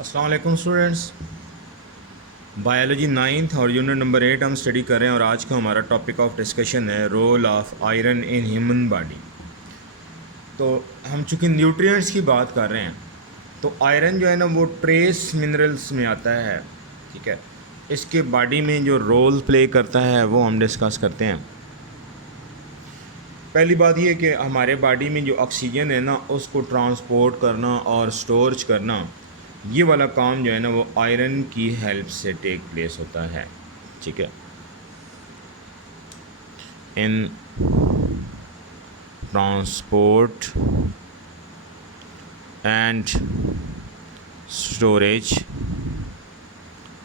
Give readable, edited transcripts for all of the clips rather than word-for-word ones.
अस्सलाम वालेकुम students. Biology ninth और यूनिट नंबर 8 हम स्टडी कर रहे हैं और आज का हमारा टॉपिक ऑफ डिस्कशन है role of iron in human body. तो हम चूँकि न्यूट्रिएंट्स की बात कर रहे हैं तो आयरन जो है ना वो ट्रेस मिनरल्स में आता है। ठीक है, इसके बॉडी में जो रोल प्ले करता है वो हम डिस्कस करते हैं। पहली बात ये कि हमारे बॉडी में जो ऑक्सीजन है ना उसको ट्रांसपोर्ट करना और स्टोरेज करना, ये वाला काम जो है ना वो आयरन की हेल्प से टेक प्लेस होता है। ठीक है, इन transport and storage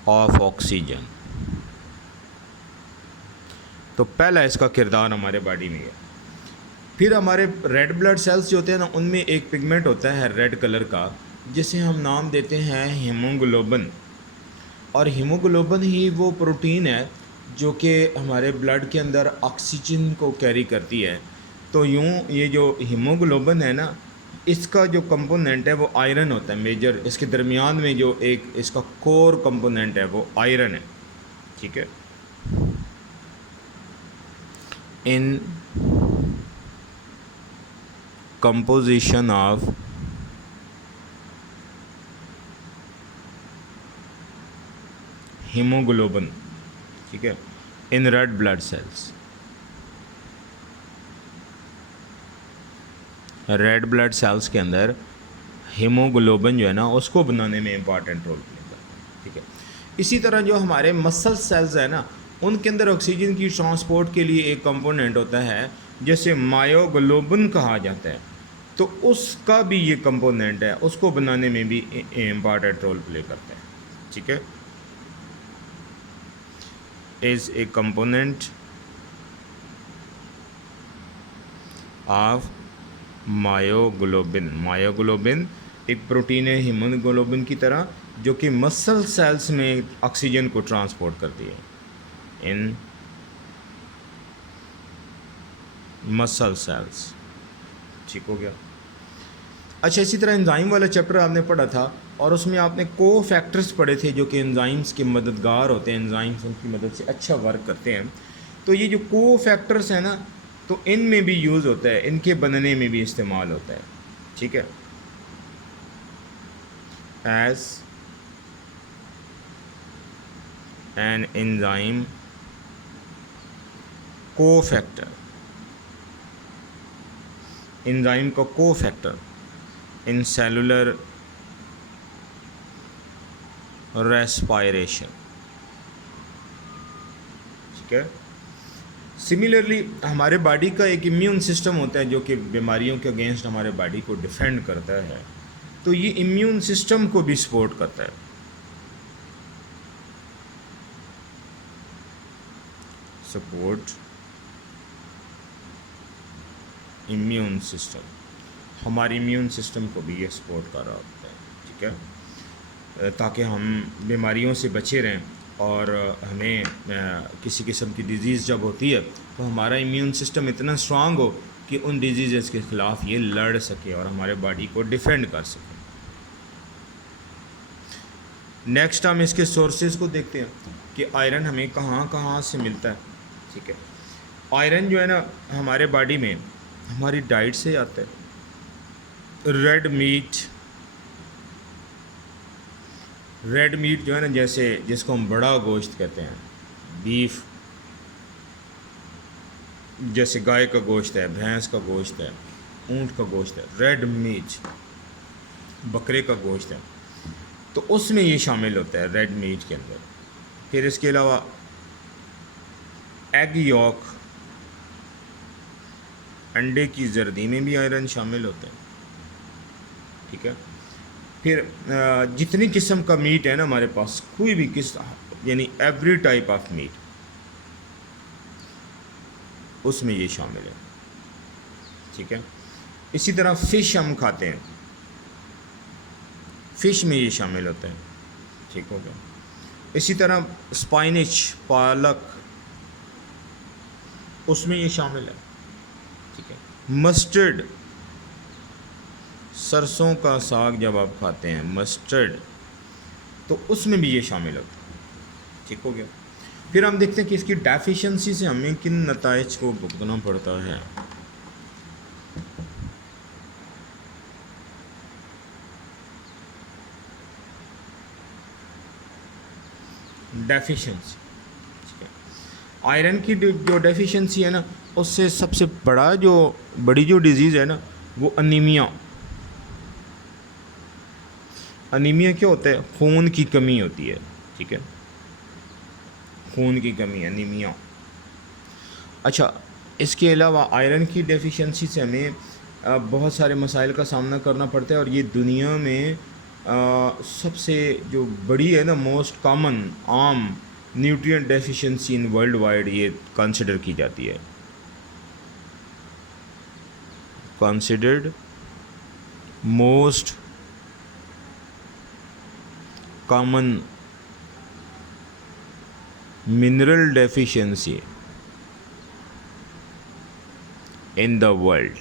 of oxygen. तो पहला इसका किरदार हमारे बॉडी में है। फिर हमारे रेड ब्लड सेल्स जो होते हैं ना उनमें एक पिगमेंट होता है रेड कलर का जिसे हम नाम देते हैं हीमोग्लोबिन। और हीमोग्लोबिन ही वो प्रोटीन है जो कि हमारे ब्लड के अंदर ऑक्सीजन को कैरी करती है। तो यूँ ये जो हीमोग्लोबिन है ना इसका जो कंपोनेंट है वो आयरन होता है मेजर। इसके दरमियान में जो एक इसका कोर कंपोनेंट है वो आयरन है। ठीक है, इन composition of hemoglobin, ठीक है, in red blood cells. Red blood cells के अंदर हीमोग्लोबिन जो है ना उसको बनाने में इम्पॉर्टेंट रोल प्ले करता है। ठीक है, इसी तरह जो हमारे मसल सेल्स है ना उनके अंदर ऑक्सीजन की ट्रांसपोर्ट के लिए एक कंपोनेंट होता है जैसे मायोग्लोबिन कहा जाता है। तो उसका भी ये कंपोनेंट है, उसको बनाने में भी इम्पॉर्टेंट रोल प्ले करता है। ठीक है, is a component of myoglobin. Myoglobin एक प्रोटीन है हीमोग्लोबिन की तरह जो कि मसल सेल्स में ऑक्सीजन को ट्रांसपोर्ट करती है इन मसल सेल्स। ठीक हो गया। अच्छा, इसी तरह एंजाइम वाला चैप्टर आपने पढ़ा था और उसमें आपने को फैक्टर्स पढ़े थे जो कि एंजाइम्स के मददगार होते हैं, एंजाइम्स उनकी मदद से अच्छा वर्क करते हैं। तो ये जो को फैक्टर्स हैं ना तो इनमें भी यूज़ होता है, इनके बनने में भी इस्तेमाल होता है। ठीक है, एज एन एंजाइम को फैक्टर, एंजाइम का को फैक्टर इन सेलुलर रेस्पायरेशन। ठीक है, सिमिलरली हमारे बॉडी का एक इम्यून सिस्टम होता है जो कि बीमारियों के अगेंस्ट हमारे बॉडी को डिफेंड करता है। तो ये इम्यून सिस्टम को भी सपोर्ट करता है। सपोर्ट इम्यून सिस्टम, हमारे इम्यून सिस्टम को भी ये सपोर्ट कर रहा होता है। ठीक है, ताकि हम बीमारियों से बचे रहें और हमें किसी किस्म की डिज़ीज़ जब होती है तो हमारा इम्यून सिस्टम इतना स्ट्रांग हो कि उन डिजीज़ के ख़िलाफ़ ये लड़ सके और हमारे बॉडी को डिफेंड कर सके। नेक्स्ट हम इसके सोर्सेज को देखते हैं कि आयरन हमें कहाँ कहाँ से मिलता है। ठीक है, आयरन जो है ना हमारे बॉडी में हमारी डाइट से आता है। रेड मीट जो है ना जैसे जिसको हम बड़ा गोश्त कहते हैं, बीफ, जैसे गाय का गोश्त है, भैंस का गोश्त है, ऊंट का गोश्त है, रेड मीट बकरे का गोश्त है, तो उसमें ये शामिल होता है रेड मीट के अंदर। फिर इसके अलावा एग यॉक, अंडे की जर्दी में भी आयरन शामिल होता है। ठीक है, फिर जितनी किस्म का मीट है ना हमारे पास, कोई भी यानी एवरी टाइप ऑफ मीट, उसमें ये शामिल है। ठीक है, इसी तरह फ़िश हम खाते हैं, फ़िश में ये शामिल होता है। ठीक हो गया। इसी तरह स्पाइनिच, पालक, उसमें ये शामिल है। ठीक है, मस्टर्ड, सरसों का साग जब आप खाते हैं, मस्टर्ड तो उसमें भी ये शामिल होता है। ठीक हो गया। फिर हम देखते हैं कि इसकी डेफिशिएंसी से हमें किन नताइज को भुगतना पड़ता है। डेफिशिएंसी, ठीक है। आयरन की जो डेफिशिएंसी है ना, उससे सबसे बड़ी जो डिजीज़ है ना, वो अनीमिया। अनीमिया क्या होता है? खून की कमी होती है, ठीक है, खून की कमी, अनीमिया। अच्छा, इसके अलावा आयरन की डेफिशिएंसी से हमें बहुत सारे मसाइल का सामना करना पड़ता है, और ये दुनिया में सबसे जो बड़ी है ना, मोस्ट कॉमन आम nutrient deficiency in world wide ये कंसिडर की जाती है, considered most common mineral deficiency in the world.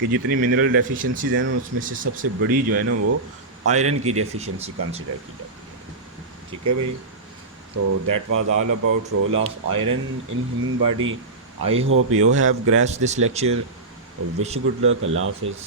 कि जितनी मिनरल डेफिशिएंसीज हैं ना, उसमें से सबसे बड़ी जो है ना, वो आयरन की डेफिशिएंसी कंसिडर की जाती है। ठीक है भाई। तो that was all about role of iron in human body. I hope you have grasped this lecture. Wish good luck. अल्लाह हाफिज़।